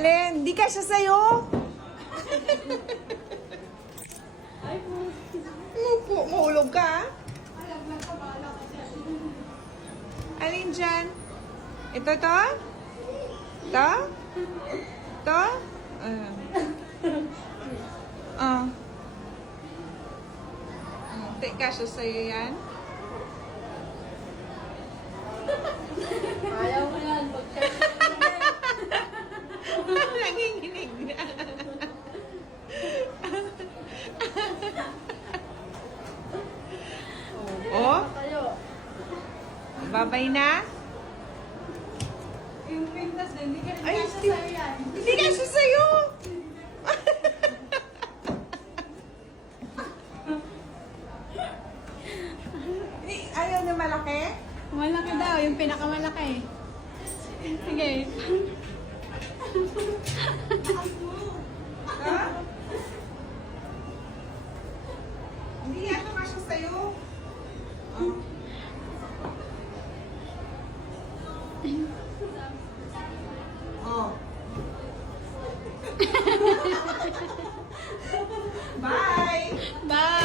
Alin? Di kasya sa'yo? Umupo, mahulog ka? Alin dyan? Ito to? Ito? Ito? Di kasya sa'yo yan? Ayaw mo yan. Nanginginig na. Oh? Tayo. Babay na? Yung pintas din, hindi ka rin Ay, kasya sa'yo yan. Hindi kasya sa'yo! Ayaw na malaki? Malaki daw, yung pinakamalaki. Sige. Ha? Hindi yata kasya sa'yo. Oh. Bye! Bye!